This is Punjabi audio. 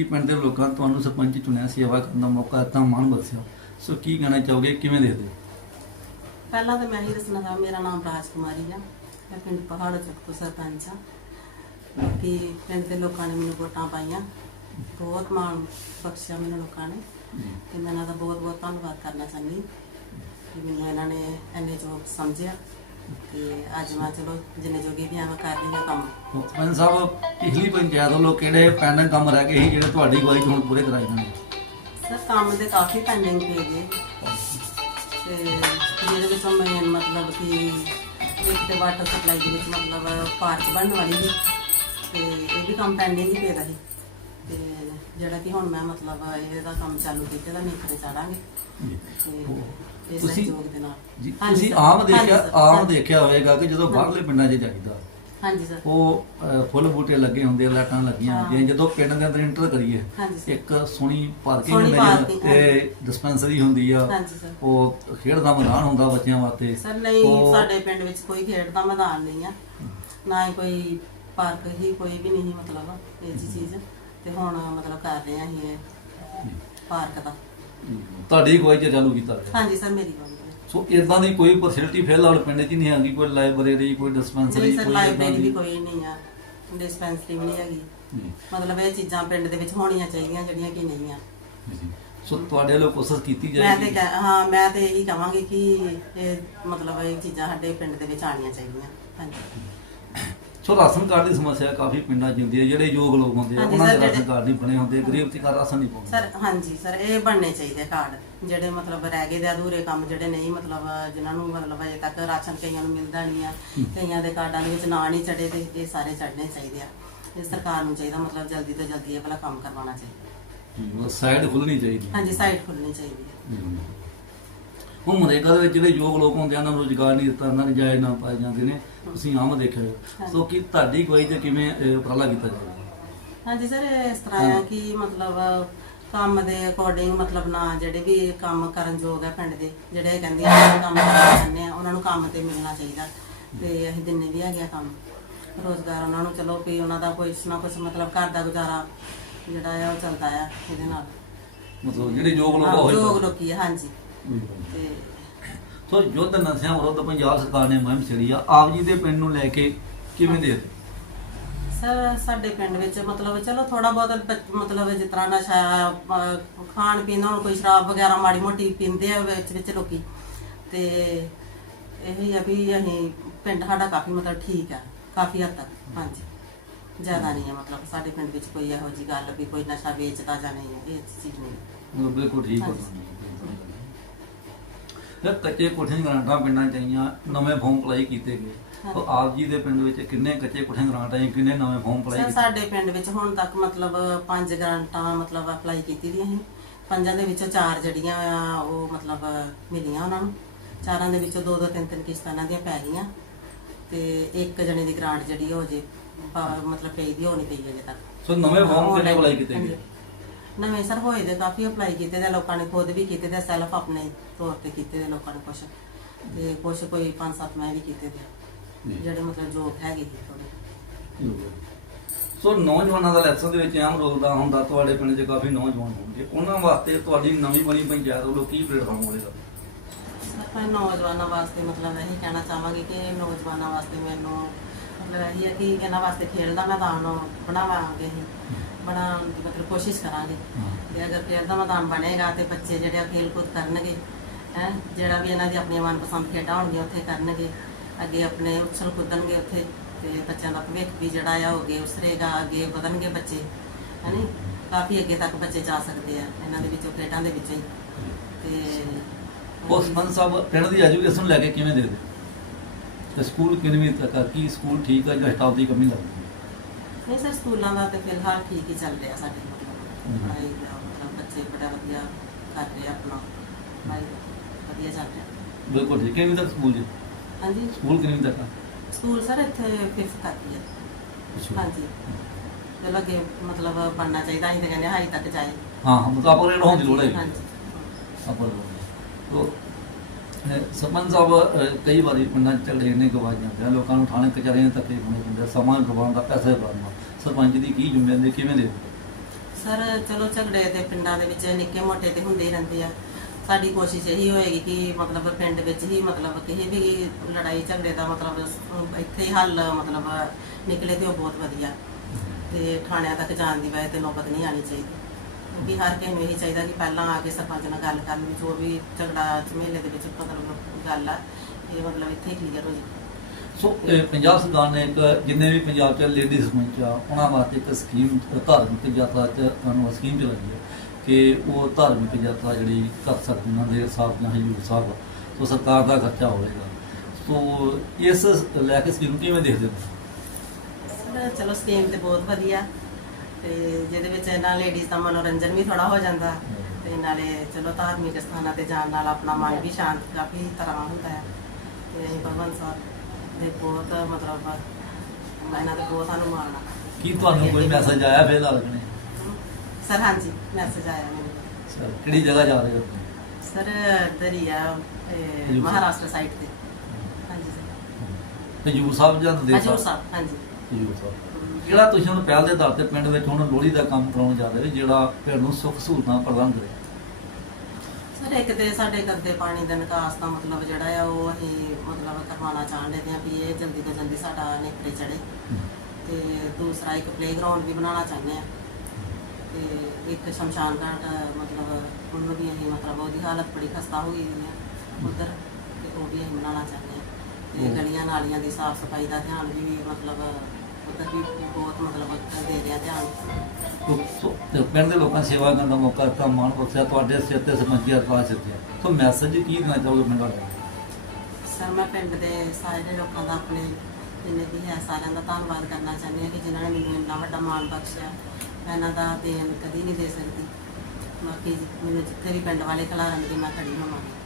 ਜੀ ਪਿੰਡ ਦੇ ਲੋਕਾਂ ਤੁਹਾਨੂੰ ਸਰਪੰਚ ਚੁਣਿਆ, ਸੇਵਾ ਕਰਨ ਦਾ ਮੌਕਾ ਦਿੱਤਾ, ਮਾਣ ਬਖਸ਼ਿਆ। ਸੋ ਕੀ ਕਹਿਣਾ ਚਾਹੋਗੇ? ਕਿਵੇਂ ਦੇਖਦੇ ਪਹਿਲਾਂ ਤਾਂ ਮੈਂ ਹੀ ਦੱਸਣਾ ਚਾਹਾਂ, ਮੇਰਾ ਨਾਮ ਰਾਜ ਕੁਮਾਰੀ ਆ। ਮੈਂ ਪਿੰਡ ਪਹਾੜ ਚੱਕ ਤੋਂ ਸਰਪੰਚ ਆ। ਬਾਕੀ ਪਿੰਡ ਦੇ ਲੋਕਾਂ ਨੇ ਮੈਨੂੰ ਵੋਟਾਂ ਪਾਈਆਂ। ਬਹੁਤ ਮਾਣ ਬਖਸ਼ਿਆ ਮੈਨੂੰ ਲੋਕਾਂ ਨੇ। ਤੇ ਮੈਂ ਇਹਨਾਂ ਦਾ ਬਹੁਤ ਬਹੁਤ ਧੰਨਵਾਦ ਕਰਨਾ ਚਾਹੁੰਦੀ। ਕਿ ਮੈਨੂੰ ਇਹਨਾਂ ਨੇ ਇੰਨੇ ਜੋ ਸਮਝਿਆ। ਤੇ ਅੱਜ ਮੈਂ ਚਲੋ ਜਿੰਨੇ ਜੋਗੀ ਵੀ ਆ ਮੈਂ ਕਰ ਹਾਂ ਕੰਮ। ਸਰਪੰਚ ਸਾਹਿਬ ਪਿਛਲੀ ਪੰਚਾਇਤ ਵੱਲੋਂ ਕਿਹੜੇ ਪੈਂਡਿੰਗ ਕੰਮ ਰਹਿ ਗਏ ਸੀ ਜਿਹੜੇ ਤੁਹਾਡੀ ਅਗਵਾਈ 'ਚ ਹੁਣ ਪੂਰੇ ਕਰਾਏ ਜਾਣੇ ਸਰ ਕੰਮ ਦੇ ਕਾਫੀ ਪੈਂਡਿੰਗ ਪਏ ਗਏ ਤੇ ਜਿਹਦੇ ਵਿੱਚ ਮੈਂ ਮਤਲਬ ਕਿ ਇੱਕ ਤੇ ਵਾਟਰ ਸਪਲਾਈ ਦੇ ਵਿੱਚ ਮਤਲਬ ਪਾਰਕ ਬਣਨ ਵਾਲੀ ਸੀ। ਤੇ ਇਹ ਵੀ ਕੰਮ ਪੈਂਡਿੰਗ ਹੀ ਪਿਆ ਸੀ ਤੇ ਜਿਹੜਾ ਕਿ ਹੁਣ ਮੈਂ ਮਤਲਬ ਇਹਦਾ ਕੰਮ ਚਾਲੂ ਕੀਤਾ ਤਾਂ ਨਿਕਲੇ ਚਾੜਾਂਗੇ। ਤੇ ਇਸ ਤੁਸੀਂ- ਸਹਿਯੋਗ ਦੇ ਨਾਲ। ਜੀ ਹਾਂਜੀ ਤੁਸੀਂ ਸਰ, ਆਮ ਹਾਂਜੀ ਦੇਖਿਆ ਸਰ, ਆਮ ਹਾਂਜੀ। ਦੇਖਿਆ ਹੋਵੇਗਾ ਕਿ ਜਦੋਂ ਬਾਹਰਲੇ ਪਿੰਡਾਂ 'ਚ ਜਾਈਦਾ ਹਾਂਜੀ ਸਰ। ਉਹ ਅਹ, ਫੁੱਲ ਬੂਟੇ ਲੱਗੇ ਹੁੰਦੇ ਆ, ਲਾਈਟਾਂ ਲੱਗੀਆਂ ਹਾਂ। ਹੁੰਦੀਆਂ ਜਦੋਂ ਪਿੰਡ ਦੇ ਅੰਦਰ ਇੰਟਰ ਕਰੀਏ ਹਾਂਜੀ ਸਰ। ਇੱਕ ਸੋਹਣੀ ਪਾਰਕਿੰਗ ਸੋਹਣੀ ਹੁੰਦੀ ਹੈ parking, ਤੇ ਡਿਸਪੈਂਸਰੀ ਹੁੰਦੀ ਆ ਹਾਂਜੀ ਸਰ। ਉਹ ਖੇਡ ਦਾ ਮੈਦਾਨ ਹੁੰਦਾ ਬੱਚਿਆਂ ਵਾਸਤੇ। ਸਰ ਨਹੀਂ ਉਹ- ਸਾਡੇ ਪਿੰਡ ਵਿੱਚ ਕੋਈ ਖੇਡ ਦਾ ਮੈਦਾਨ ਨਹੀਂ ਆ। ਨਾ ਹੀ ਕੋਈ ਪਾਰਕ ਹੀ ਕੋਈ ਵੀ ਨਹੀਂ ਮਤਲਬ ਇਹ ਜੀ ਚੀਜ਼। ਤੇ ਹੁਣ ਮਤਲਬ ਕਰ ਰਹੇ ਆ ਅਸੀਂ ਇਹ ਪਾਰਕ ਦਾ। ਤੁਹਾਡੀ ਅਗਵਾਈ 'ਚ ਚਾਲੂ ਕੀਤਾ ਗਿਆ ਹਾਂਜੀ ਸਰ ਮੇਰੀ ਗੱਲ ਹੈ। ਸੋ ਇਦਾਂ ਦੀ ਕੋਈ ਫੈਸਿਲਿਟੀ ਫਿਲਹਾਲ ਪਿੰਡ 'ਚ ਨਹੀਂ ਹੈਗੀ ਕੋਈ ਲਾਇਬ੍ਰੇਰੀ ਕੋਈ ਡਿਸਪੈਂਸਰੀ ਨਹੀਂ ਸਰ ਕੋਈ ਏਦਾਂ ਲਾਇਬ੍ਰੇਰੀ ਦੀ? ਵੀ ਕੋਈ ਨਹੀਂ ਆ। ਡਿਸਪੈਂਸਰੀ ਵੀ ਨਹੀਂ ਹੈਗੀ। ਮਤਲਬ ਇਹ ਚੀਜ਼ਾਂ ਪਿੰਡ ਦੇ ਵਿੱਚ ਹੋਣੀਆਂ ਚਾਹੀਦੀਆਂ ਜਿਹੜੀਆਂ ਕਿ ਨਹੀਂ ਆ। ਜੀ। ਸੋ ਤੁਹਾਡੇ ਵੱਲੋਂ ਕੋਸ਼ਿਸ਼ ਕੀਤੀ ਮੈਂ ਤੇ ਜਾਏਗੀ ਕਹਿ- ਹਾਂ ਮੈਂ ਤੇ ਇਹੀ ਕਹਾਂਗੀ ਕਿ ਇਹ ਮਤਲਬ ਇਹ ਚੀਜ਼ਾਂ ਸਾਡੇ ਪਿੰਡ ਦੇ ਵਿੱਚ ਆਣੀਆਂ ਚਾਹੀਦੀਆਂ। ਹਾਂਜੀ। ਸੋ ਰਾਸ਼ਨ ਕਾਰਡ ਦੀ ਸਮੱਸਿਆ ਕਾਫੀ ਪਿੰਡਾਂ 'ਚ ਹੁੰਦੀ ਹੈ ਜਿਹੜੇ ਯੋਗ ਲੋਕ ਹੁੰਦੇ ਆ ਹਾਂਜੀ ਉਹਨਾਂ ਦੇ ਸਰ, ਰਾਸ਼ਨ ਜਿਹੜੇ- ਕਾਰਡ ਨਹੀਂ ਬਣੇ ਹੁੰਦੇ ਗਰੀਬ ਤੇ ਘਰ ਰਾਸ਼ਨ ਨਹੀਂ ਪਾਉਂਦੇ। ਸਰ ਹਾਂਜੀ ਸਰ ਇਹ ਬਣਨੇ ਚਾਹੀਦੇ ਕਾਰਡ ਜਿਹੜੇ ਮਤਲਬ ਰਹਿ ਗਏ ਦੇ ਅਧੂਰੇ ਕੰਮ ਜਿਹੜੇ ਨਹੀਂ ਮਤਲਬ ਜਿਨ੍ਹਾਂ ਨੂੰ ਮਤਲਬ ਅਜੇ ਤੱਕ ਰਾਸ਼ਨ ਕਈਆਂ ਨੂੰ ਮਿਲਦਾ ਨਹੀਂ ਆ ਕਈਆਂ ਦੇ ਕਾਰਡਾਂ ਦੇ ਵਿੱਚ ਨਾਂ ਨਹੀਂ ਚੜੇ ਤੇ ਇਹ ਸਾਰੇ ਚੜਨੇ ਚਾਹੀਦੇ ਆ। ਇਹ ਸਰਕਾਰ ਨੂੰ ਚਾਹੀਦਾ ਮਤਲਬ ਜਲਦੀ ਤੋਂ ਜਲਦੀ ਇਹ ਵਾਲਾ ਕੰਮ ਕਰਵਾਉਣਾ ਚਾਹੀਦਾ। ਸਾਈਡ ਖੁੱਲਣੀ ਚਾਹੀਦੀ ਹੈ। ਹਾਂਜੀ ਸਾਈਟ ਖੁੱਲਣੀ ਚਾਹੀਦੀ ਹੈ। ਹੁਣ ਮਨਰੇਗਾ ਦੇ ਵਿੱਚ ਜਿਹੜੇ ਯੋਗ ਲੋਕ ਹੁੰਦੇ ਆ ਉਹਨਾਂ ਨੂੰ ਰੋਜ਼ਗਾਰ ਨਹੀਂ ਦਿੱਤਾ ਉਹਨਾਂ ਨੂੰ ਜਾਇਜ਼ ਨਾ ਪਾਏ ਜਾਂਦੇ ਨੇ। ਤੁਸੀਂ ਆਮ ਦੇਖਿਆ। ਸੋ ਕੀ ਤੁਹਾਡੀ ਅਗਵਾਈ 'ਚ ਕਿਵੇਂ ਅਹ, ਉਪਰਾਲਾ ਕੀਤਾ ਜਾਵੇ ਹਾਂਜੀ ਸਰ ਇਸ ਤਰ੍ਹਾਂ ਆ ਕਿ ਮਤਲਬ ਕੰਮ ਦੇ ਅਕੋਰਡਿੰਗ ਮਤਲਬ ਨਾ ਜਿਹੜੇ ਵੀ ਕੰਮ ਕਰਨ ਯੋਗ ਹੈ ਪਿੰਡ ਦੇ ਜਿਹੜੇ ਕਹਿੰਦੇ ਆ ਅਸੀਂ ਕੰਮ ਕਰਨਾ ਚਾਹੁੰਦੇ ਆ ਉਹਨਾਂ ਨੂੰ ਕੰਮ ਤੇ ਮਿਲਣਾ ਚਾਹੀਦਾ। ਤੇ ਅਸੀਂ ਦਿੰਨੇ ਵੀ ਹੈਗੇ ਆ ਕੰਮ ਰੋਜ਼ਗਾਰ ਉਹਨਾਂ ਨੂੰ ਚਲੋ ਵੀ ਉਹਨਾਂ ਦਾ ਕੋਈ ਨਾ ਕੁਛ ਮਤਲਬ ਘਰ ਦਾ ਗੁਜ਼ਾਰਾ ਜਿਹੜਾ ਆ ਉਹ ਚੱਲਦਾ ਆ ਇਹਦੇ ਨਾਲ। ਮਤਲਬ ਜਿਹੜੇ ਯੋਗ ਲੋਕ ਹੋਏ ਯੋਗ ਲੋਕੀ ਆ ਹਾਂਜੀ। ਤੇ ਸੋ ਯੁੱਧ ਨਸ਼ਿਆਂ ਵਿਰੁੱਧ ਪੰਜਾਬ ਸਰਕਾਰ ਨੇ ਮੁਹਿੰਮ ਛੇੜੀ ਆ। ਆਪ ਜੀ ਦੇ ਪਿੰਡ ਨੂੰ ਲੈ ਕੇ ਕਿਵੇਂ ਦੇ ਸਰ ਸਾਡੇ ਪਿੰਡ ਵਿੱਚ ਮਤਲਬ ਚਲੋ ਥੋੜਾ ਬਹੁਤ ਬ- ਮਤਲਬ ਜਿਸ ਤਰ੍ਹਾਂ ਨਸ਼ਾ ਅਹ, ਖਾਣ ਪੀਣ ਹੁਣ ਕੋਈ ਸ਼ਰਾਬ ਵਗੈਰਾ ਮਾੜੀ ਮੋਟੀ ਪੀਂਦੇ ਆ ਵਿੱਚ ਵਿੱਚ ਲੋਕੀ। ਤੇ ਇਹ ਆ ਵੀ ਅਸੀਂ ਪਿੰਡ ਸਾਡਾ ਕਾਫੀ ਮਤਲਬ ਠੀਕ ਆ ਕਾਫੀ ਹੱਦ ਤੱਕ ਹਾਂਜੀ। ਜ਼ਿਆਦਾ ਨਹੀਂ ਹੈ ਮਤਲਬ ਸਾਡੇ ਪਿੰਡ ਵਿੱਚ ਕੋਈ ਇਹੋ ਜੀ ਗੱਲ ਵੀ ਕੋਈ ਨਸ਼ਾ ਵੇਚਦਾ ਜਾਂ ਨਹੀਂ ਇਹ ਚੀਜ਼ ਨਹੀਂ ਮਤਲਬ ਬਿਲਕੁਲ ਠੀਕ ਹੋ ਹਾਂਜੀ। ਯਾਰ ਕੱਚੇ ਕੋਠੇ ਦੀਆਂ ਗਰਾਂਟਾਂ ਪਿੰਡਾਂ 'ਚ ਆਈਆਂ ਨਵੇਂ ਫਾਰਮ ਅਪਲਾਈ ਕੀਤੇ ਗਏ। ਸੋ ਆਪ ਜੀ ਦੇ ਪਿੰਡ ਵਿੱਚ ਕਿੰਨੇ ਕੱਚੇ ਕੋਠੇ ਗਰਾਂਟਾਂ ਆਈਆਂ ਕਿੰਨੇ ਨਵੇਂ ਫਾਰਮ ਅਪਲਾਈ ਕੀਤੇ? ਸਾਡੇ ਪਿੰਡ ਵਿੱਚ ਹੁਣ ਤੱਕ ਮਤਲਬ ਪੰਜ ਗ੍ਰਾਂਟਾਂ ਮਤਲਬ ਅਪਲਾਈ ਕੀਤੀ ਦੀਆਂ ਸੀ ਪੰਜਾਂ ਦੇ ਵਿੱਚੋਂ ਚਾਰ ਜਿਹੜੀਆਂ ਆ ਉਹ ਮਤਲਬ ਮਿਲੀਆਂ ਉਹਨਾਂ ਨੂੰ। ਚਾਰਾਂ ਦੇ ਵਿੱਚੋਂ ਦੋ ਦੋ ਤਿੰਨ ਤਿੰਨ ਕਿਸ਼ਤਾਂ ਦੀਆਂ ਪੈ ਗਈਆਂ। ਤੇ ਇੱਕ ਜਣੇ ਦੀ ਗ੍ਰਾਂਟ ਜਿਹੜੀ ਉਹ ਜੇ ਮਤਲਬ ਪਈ ਦੀ ਨਹੀਂ ਪਈ ਅਜੇ ਤੱਕ। ਸੋ ਨਵੇਂ ਫਾਰਮ ਕਿੰਨੇ ਅਪਲਾਈ ਕੀਤੇ ਗਏ। ਨਵੇਂ ਸਰ ਹੋਏ ਦੇ ਕਾਫੀ ਅਪਲਾਈ ਕੀਤੇ ਦੇ ਲੋਕਾਂ ਨੇ ਖੁਦ ਵੀ ਕੀਤੇ ਦੇ ਸੈਲਫ ਆਪਣੇ ਤੌਰ ਤੇ ਕੀਤੇ ਦੇ ਲੋਕਾਂ ਨੇ ਕੁਛ। ਤੇ ਕੁਛ ਕੋਈ ਪੰਜ ਸੱਤ ਮੈਂ ਵੀ ਕੀਤੇ ਦੇ ਜਿਹੜੇ ਮਤਲਬ ਜੋ ਹੈਗੇ ਸੀ ਥੋੜੇ ਸੋ ਨੌਜਵਾਨਾਂ ਦਾ ਇਲੈਕਸ਼ਨ ਦੇ ਵਿੱਚ ਰੋਲ ਦਾ ਹੁੰਦਾ ਤੁਹਾਡੇ ਪਿੰਡ 'ਚ ਕਾਫੀ ਨੌਜਵਾਨ ਹੋਣਗੇ। ਉਹਨਾਂ ਵਾਸਤੇ ਤੁਹਾਡੀ ਨਵੀਂ ਬਣੀ ਪੰਚਾਇਤ ਵੱਲੋਂ ਕੀ ਪਲੇਟਫਾਰਮ ਹੋਵੇਗਾ? ਮੈਂ ਨੌਜਵਾਨਾਂ ਵਾਸਤੇ ਮਤਲਬ ਇਹੀ ਕਹਿਣਾ ਚਾਹਾਂਗੀ ਕਿ ਨੌਜਵਾਨਾਂ ਵਾਸਤੇ ਮੈਨੂੰ ਮਤਲਬ ਇਹੀ ਹੈ ਕਿ ਇਹਨਾਂ ਵਾਸਤੇ ਖੇਡ ਦਾ ਮੈਦਾਨ ਬਣਾਵਾਂਗੇ ਅਸੀਂ। ਬਣਾਉਣ ਦੀ ਮਤਲਬ ਕੋਸ਼ਿਸ਼ ਕਰਾਂਗੇ। ਤੇ ਅਗਰ ਖੇਡ ਦਾ ਮੈਦਾਨ ਬਣੇਗਾ ਤੇ ਬੱਚੇ ਜਿਹੜੇ ਆ ਖੇਲ ਕੂਦ ਕਰਨਗੇ ਹੈ ਜਿਹੜਾ ਵੀ ਇਹਨਾਂ ਦੀ ਆਪਣੀਆਂ ਮਨਪਸੰਦ ਖੇਡਾਂ ਹੋਣਗੀਆਂ ਉੱਥੇ ਕਰਨਗੇ। ਅੱਗੇ ਆਪਣੇ ਉਛਲ ਕੁੱਦਣਗੇ ਉੱਥੇ ਤੇ ਬੱਚਿਆਂ ਦਾ ਭਵਿੱਖ ਵੀ ਜਿਹੜਾ ਆ ਉਹ ਅੱਗੇ ਉਸਰੇਗਾ ਅੱਗੇ ਵਧਣਗੇ ਬੱਚੇ ਹੈਨੀ? ਕਾਫੀ ਅੱਗੇ ਤੱਕ ਬੱਚੇ ਜਾ ਸਕਦੇ ਆ ਇਹਨਾਂ ਦੇ ਵਿੱਚੋਂ ਖੇਡਾਂ ਦੇ ਵਿੱਚੋਂ ਹੀ। ਤੇ ਉਸ ਸਰਪੰਚ ਸਾਹਿਬ ਪਿੰਡ ਦੀ ਐਜੂਕੇਸ਼ਨ ਲੈ ਕੇ ਕਿਵੇਂ ਦੇ ਦੇ ਤੇ ਸਕੂਲ ਕਿੰਨਵੀਂ ਤੱਕ ਆ? ਕੀ ਸਕੂਲ ਠੀਕ ਆ ਜਾਂ ਸਟਾਫ ਦੀ ਕਮੀ ਲੱਗਦੀ ਹੈ ਨਹੀਂ ਸਰ ਸਕੂਲਾਂ ਦਾ ਤੇ ਫਿਲਹਾਲ ਠੀਕ ਹੀ ਚੱਲ ਰਿਹਾ ਸਾਡੇ ਹਮ। ਮਤਲਬ ਪੜ੍ਹਾਈ ਦਾ ਮਤਲਬ ਬੱਚੇ ਬੜਾ ਵਧੀਆ ਕਰ ਰਹੇ ਆ ਆਪਣਾ। ਪੜ੍ਹਾਈ ਵਧੀਆ ਚੱਲ ਰਿਹਾ। ਬਿਲਕੁਲ ਠੀਕ। ਕਿੰਨਵੀਂ ਤੱਕ ਸਕੂਲ ਜੀ? ਹਾਂਜੀ? ਸਕੂਲ ਕਿੰਨਵੀਂ ਤੱਕ ਆ? ਸਕੂਲ ਸਰ ਇੱਥੇ 5th ਤੱਕ ਹੀ ਹੈ ਅੱਛਾ। ਹਾਂਜੀ। ਚਲੋ ਅੱਗੇ ਮਤਲਬ ਬਣਨਾ ਚਾਹੀਦਾ ਅਸੀਂ ਤਾਂ ਕਹਿੰਦੇ ਹਾਈ ਤੱਕ ਜਾਏ। ਹਾਂ ਹਾਂ ਮਤਲਬ ਅਪਗ੍ਰੇਡ ਹੋਣ ਦੀ ਲੋੜ ਹੈ ਹਾਂਜੀ। ਅਪਗ੍ਰੇਡ ਤੋ ਅਹ, ਸਰਪੰਚ ਸਾਹਿਬ ਕਈ ਵਾਰੀ ਪਿੰਡਾਂ 'ਚ ਝਗੜੇ ਨੇ ਗਵਾ ਜਾਂਦੇ ਆ ਲੋਕਾਂ ਨੂੰ ਥਾਣੇ ਕਚਹਿਰੀਆਂ ਤੱਕ ਹੋਣੇ ਪੈਂਦੇ ਸਮਾਂ ਗਵਾਉਣ ਦਾ ਪੈਸਾ ਗਵਾਉਣ ਸਰਪੰਚ ਦੀ ਕੀ ਜ਼ਿੰਮੇਵਾਰੀ ਕਿਵੇਂ ਦੇ ਸਰ ਚਲੋ ਝਗੜੇ ਤੇ ਪਿੰਡਾਂ ਦੇ ਵਿੱਚ ਨਿੱਕੇ ਮੋਟੇ ਤੇ ਹੁੰਦੇ ਹੀ ਰਹਿੰਦੇ ਆ। ਸਾਡੀ ਕੋਸ਼ਿਸ਼ ਇਹੀ ਹੋਏਗੀ ਕਿ ਮਤਲਬ ਪਿੰਡ ਵਿੱਚ ਹੀ ਮਤਲਬ ਕਿਸੇ ਵੀ ਲੜਾਈ ਝਗੜੇ ਦਾ ਮਤਲਬ ਇੱਥੇ ਹੀ ਹੱਲ ਮਤਲਬ ਨਿਕਲੇ ਤੇ ਉਹ ਬਹੁਤ ਵਧੀਆ। ਤੇ ਥਾਣਿਆਂ ਤੱਕ ਜਾਣ ਦੀ ਵਜ੍ਹਾ ਤੇ ਨੌਬਤ ਨਹੀਂ ਆਣੀ ਚਾਹੀਦੀ। ਕਿਉਂਕਿ ਹਰ ਕਿਸੇ ਨੂੰ ਇਹੀ ਚਾਹੀਦਾ ਕਿ ਪਹਿਲਾਂ ਆ ਕੇ ਸਰਪੰਚ ਨਾਲ ਗੱਲ ਕਰਨ ਵੀ ਜੋ ਵੀ ਝਗੜਾ ਝਮੇਲੇ ਦੇ ਵਿੱਚ ਮਤਲਬ ਗੱਲ ਆ ਇਹ ਮਤਲਬ ਇੱਥੇ ਕਲੀਅਰ ਹੋ ਜਾਵੇ ਸੋ ਇਹ ਪੰਜਾਬ ਸਰਕਾਰ ਨੇ ਇੱਕ ਜਿੰਨੇ ਵੀ ਪੰਜਾਬ 'ਚ ਲੇਡੀਜ਼ ਸਰਪੰਚ ਆ ਉਹਨਾਂ ਵਾਸਤੇ ਇੱਕ ਸਕੀਮ ਧਾਰਮਿਕ ਯਾਤਰਾ 'ਚ ਤੁਹਾਨੂੰ ਸਕੀਮ ਚਲਾਈ ਹੈ ਕਿ ਉਹ ਧਾਰਮਿਕ ਯਾਤਰਾ ਜਿਹੜੀ ਕਰ ਸਕਦੇ ਉਹਨਾਂ ਦੇ ਹਿਸਾਬ ਨਾਲ ਹਜੂਰ ਸਾਹਿਬ ਸੋ ਸਰਕਾਰ ਦਾ ਖਰਚਾ ਹੋਵੇਗਾ। ਸੋ ਇਸ ਲੈ ਕੇ ਸਕੀਮ ਕਿਵੇਂ ਦੇਖਦੇ ਹੋ ਚਲੋ ਸਕੀਮ ਤੇ ਬਹੁਤ ਵਧੀਆ। ਤੇ ਜਿਹਦੇ ਵਿੱਚ ਇਹਨਾਂ ਲੇਡੀਜ਼ ਦਾ ਮਨੋਰੰਜਨ ਵੀ ਥੋੜਾ ਹੋ ਜਾਂਦਾ ਤੇ ਨਾਲੇ ਚਲੋ ਧਾਰਮਿਕ ਸਥਾਨਾਂ ਤੇ ਜਾਣ ਨਾਲ ਆਪਣਾ ਮਨ ਵੀ ਸ਼ਾਂਤ ਕਾਫੀ ਤਰ੍ਹਾਂ ਹੁੰਦਾ ਹੈ। ਤੇ ਅਸੀਂ ਭਗਵੰਤ ਸਾਹਿਬ ਦੇ ਬਹੁਤ ਮਤਲਬ ਇਹਨਾਂ ਦੇ ਬਹੁਤ ਸਾਨੂੰ ਮਾਣ ਆ। ਕੀ ਤੁਹਾਨੂੰ ਕੋਈ ਮੈਸੇਜ ਆਇਆ ਫਿਲਹਾਲ ਕਿ ਨਹੀਂ ਸਰ ਹਾਂਜੀ ਮੈਸੇਜ ਆਇਆ ਮੈਨੂੰ। ਸਰ ਕਿਹੜੀ ਜਗ੍ਹਾ ਜਾ ਰਹੇ ਹੋ ਸਰ ਇੱਧਰ ਹੀ ਆ ਇਹ ਮਹਾਰਾਸ਼ਟਰ ਸਾਈਡ ਤੇ। ਹਾਂਜੀ ਸਰ। ਹਜੂਰ ਸਾਹਿਬ ਜਾਂਦੇ ਹਜੂਰ ਸਾਹਿਬ ਹਾਂਜੀ। ਜਿਹੜਾ ਤੁਸੀਂ ਹੁਣ ਪਹਿਲ ਦੇ ਆਧਾਰ ਤੇ ਪਿੰਡ ਵਿੱਚ ਹੁਣ ਲੋਹੜੀ ਦਾ ਕੰਮ ਕਰਾਉਣ ਜਾ ਰਹੇ ਹੋ ਜਿਹੜਾ ਪਿੰਡ ਨੂੰ ਸੁੱਖ ਸਹੂਲਤਾਂ ਪ੍ਰਦਾਨ ਕਰੇ। ਸਰ ਇੱਕ ਤੇ ਸਾਡੇ ਗੰਦੇ ਪਾਣੀ ਦਾ ਨਿਕਾਸ ਦਾ ਮਤਲਬ ਜਿਹੜਾ ਆ ਉਹ ਅਸੀਂ ਮਤਲਬ ਕਰਵਾਉਣਾ ਚਾਹੁੰਦੇ ਹਾਂ ਵੀ ਇਹ ਜਲਦੀ ਤੋਂ ਜਲਦੀ ਸਾਡਾ ਨੇਪਰੇ ਚੜੇ ਤੇ ਦੂਸਰਾ ਇੱਕ ਪਲੇਗਰਾਉਂਡ ਵੀ ਬਣਾਉਣਾ ਚਾਹੁੰਦੇ ਆ। ਤੇ ਇੱਕ ਸ਼ਮਸ਼ਾਨ ਘਾਟ ਮਤਲਬ ਉਹਨੂੰ ਵੀ ਅਸੀਂ ਮਤਲਬ ਉਹਦੀ ਹਾਲਤ ਬੜੀ ਖਸਤਾ ਹੋ ਗਈ ਹੈ ਉਧਰ ਤੇ ਉਹ ਵੀ ਅਸੀਂ ਬਣਾਉਣਾ ਚਾਹੁੰਦੇ ਆ। ਤੇ। ਗਲੀਆਂ ਨਾਲੀਆਂ ਦੀ ਸਾਫ਼ ਸਫ਼ਾਈ ਦਾ ਧਿਆਨ ਵੀ ਮਤਲਬ ਉਧਰ ਵੀ ਬਹੁਤ ਮਤਲਬ ਦੇ ਰਿਹਾ ਧਿਆਨ। ਤੇ ਪਿੰਡ ਦੇ ਲੋਕਾਂ ਸੇਵਾ ਕਰਨ ਦਾ ਮੌਕਾ ਦਿੱਤਾ ਮਾਣ ਬਖਸ਼ਿਆ ਤੁਹਾਡੇ ਸਿਰ ਤੇ ਸਮਝਿਆ ਅਰਪਾ ਸਿੱਧਿਆ ਸੋ ਮੈਸੇਜ ਕੀ ਦੇਣਾ ਚਾਹੋਗੇ ਪਿੰਡ ਵਾਲਿਆਂ ਨੂੰ? ਸਰ ਮੈਂ ਪਿੰਡ ਦੇ ਸਾਰੇ ਲੋਕਾਂ ਦਾ ਆਪਣੇ ਜਿੰਨੇ ਵੀ ਹੈ ਸਾਰਿਆਂ ਦਾ ਧੰਨਵਾਦ ਕਰਨਾ ਚਾਹੁੰਦੀ ਹਾਂ ਕਿ ਜਿਨ੍ਹਾਂ ਨੇ ਮੈਨੂੰ ਇੰਨਾ ਵੱਡਾ ਮਾਣ ਬਖਸ਼ਿਆ। ਮੈਂ ਇਹਨਾਂ ਦਾ ਦੇਣ ਕਦੀ ਨਹੀਂ ਦੇ ਸਕਦੀ। ਬਾਕੀ ਮੈਨੂੰ ਜਿੱਥੇ ਵੀ ਪਿੰਡ ਵਾਲੇ ਖਿਲਾਰਨ ਦੀ ਮੈਂ ਖੜੀ ਹੋਵਾਂਗੀ